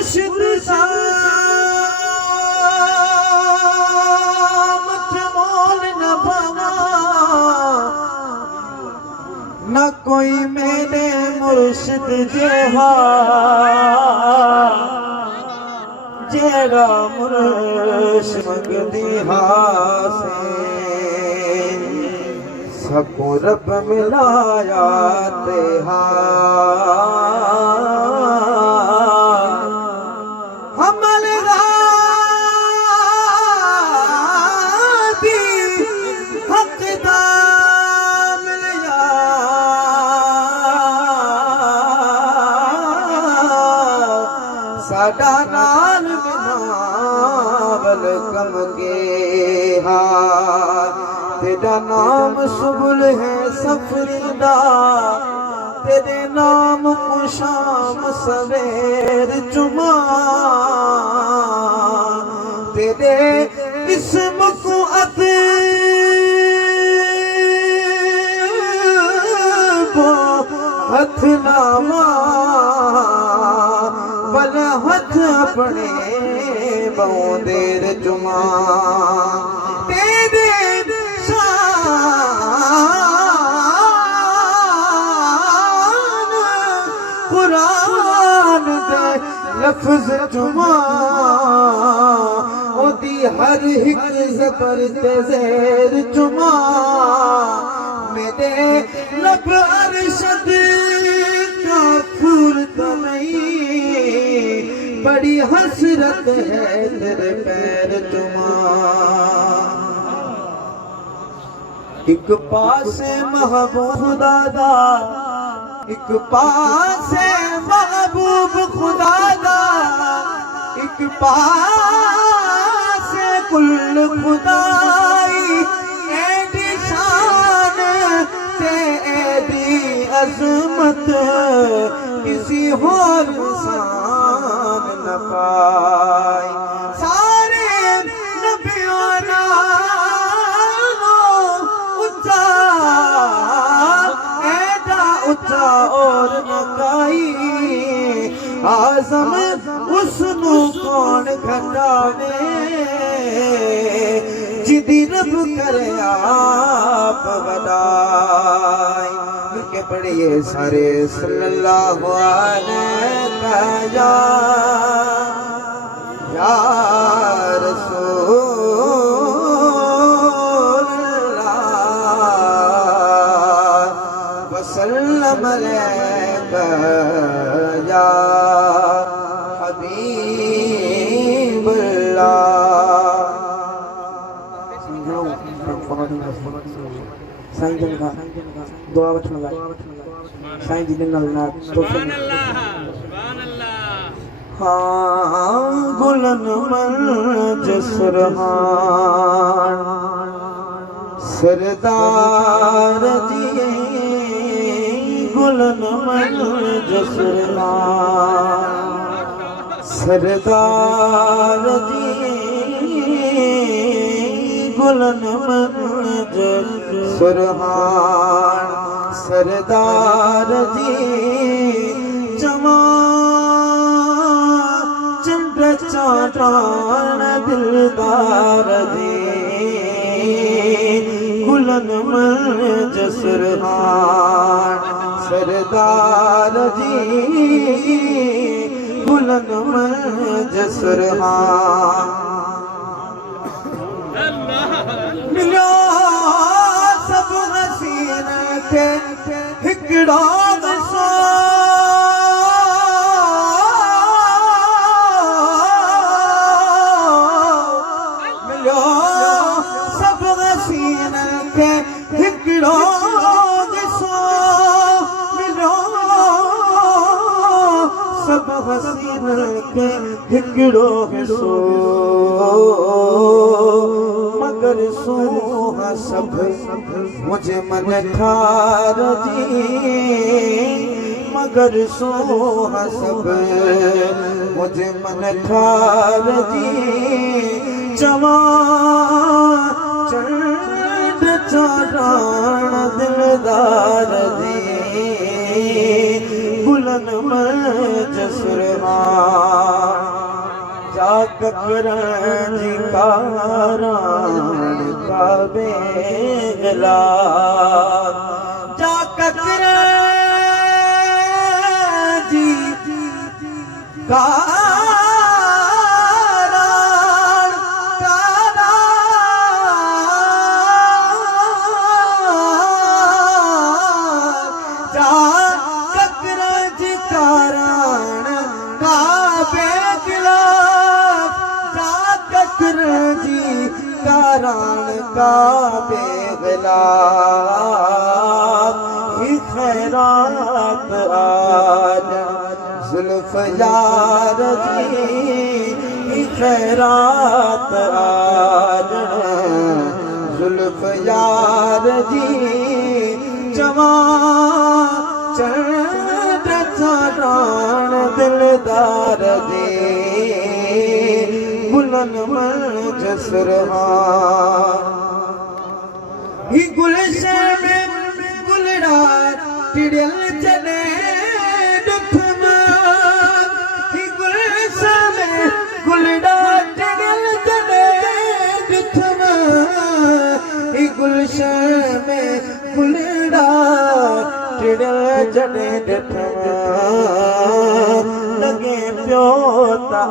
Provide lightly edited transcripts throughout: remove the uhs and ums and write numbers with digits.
मुर्शिद मत मोल न भवा न कोई मेरे मुर्शिद जेहा जेड़ा मुर्शिद मंगदी हासे सबको रब मिलाया तेहा हमल गादी हक दा मिलिया साडा नाल बिनावल कम के हा तेरा नाम सुबुल है सफरिंदा तेरे नाम को शाम सवेर जुमा तेरे इसम को अदबो हथ नामा बल हथ अपने बौंदेर जुमा तेरे कुरान दे लफ्ज जुमा ओदी हर एक ज़बर ते ज़ेर जुमा मेरे लब अरशद का फूरत नहीं बड़ी हसरत है तेरे पैर जुमा एक पासे महबूब खुदा एक पासे महबूब खुदा एक पासे कुल खुदाई एडी शान ते एडी अजमत किसी और इंसान न पाई सारे नबियों उच्चा और नकाई आज़म उसनू कौन घटावे जिदी रब करे आप वडाई मिलके पढ़िए सारे सल्लल्लाहु अलैहि या वसल्लम अलैका या हबीबल्लाह साईं जन का दुआ वठण लाइ साईं जी ॾिनल नाथ हाँ गुलन मंज सुरहान सरदार जी गुलन मंज सुरहान सरदार जी गुलन मंज सुरहान सरदार जी जमा चंड चाटान दिलदार जी गुलन मंज सुरहान सरदार जी गुलन मंज सुरहान मिलो सब हसीन के हिकड़ा दसो मिलो सब हसीन के हिकड़ा दसो मिलो सब हसीन के हिकड़ो हिस्सो मगर सोहा सब मुझे मन ठार जी मगर सोहा सब मुझे मन ठार जी जवा चंद चारान दिलदार जी गुलन मंज सुरहान ककरन जी कारान काबे गला जा ककरन जी कारान जा ककरन जी कारान काबे गला जा ककरन जी कारान काबे गला खैरात आज जुल्फ यार जी खैरात आज जुल्फ यार जी जवा चढ़ चारान दिलदार जी बुलन मंज सुरहा ही गुलशन में गुलड़ा टिड़ियल चले दुखमा ही गुलशन में गुलड़ा टिड़ियल चले दुखमा ही गुलशन में गुलड़ा टिड़ियल चले दुखमा लगे प्योता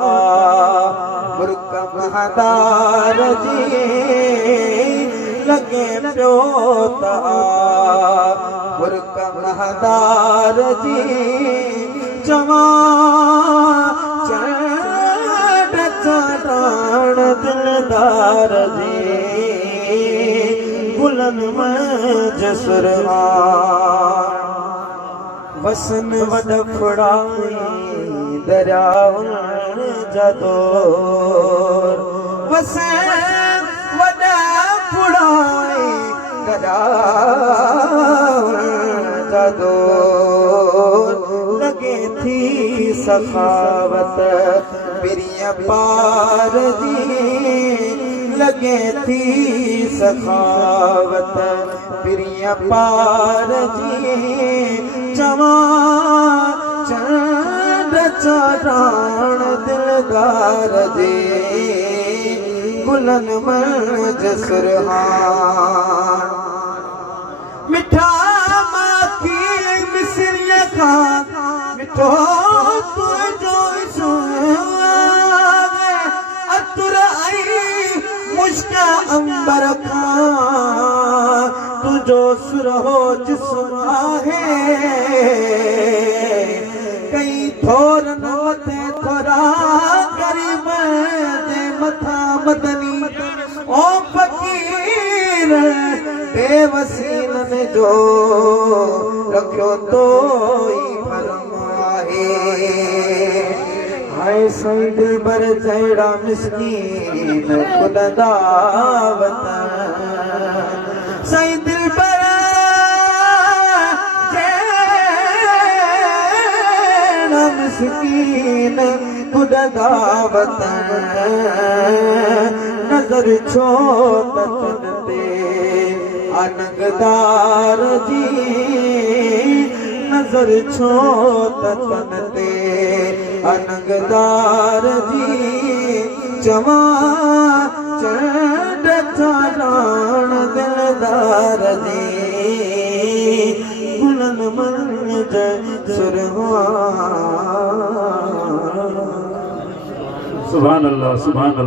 बुरका महादार जी लगे प्योता बुरका महादार जी जवा चढ़ चारान दिलदार जी बुलन मंज सुरहा वसन वड फुड़ाई दरियाउन जदोर वसन वड फुड़ाई दरियाउन जदोर लगे थी सखावत प्रिय पार जी लगे थी सखावत प्रिय पार जी जवा चढ़ चारान दिलदार जी बुलन मंज सुरहान मिठा माखी मिसरिया खा मिठो तुझो सुहावे अतुर आई मुश्का अंबर खा तुझो सुरहो जिस्म आहे कई थोर नवते थोरा गरीब दे मथा मदनी ओ फकीर बेवसीलन जो रखियो तो ही फरमाए हाय संग बर जड़ा मिस्कीन खुदा दावत सही दिल पर मिस्कीन खुदा दावत नजर छो तन ते अनगदार जी नजर छो तन ते अनगदार जी जवा चढ़ चारान दिलदार जी बुलन मंज सुरहा सुभान अल्लाह सुभान अल्लाह।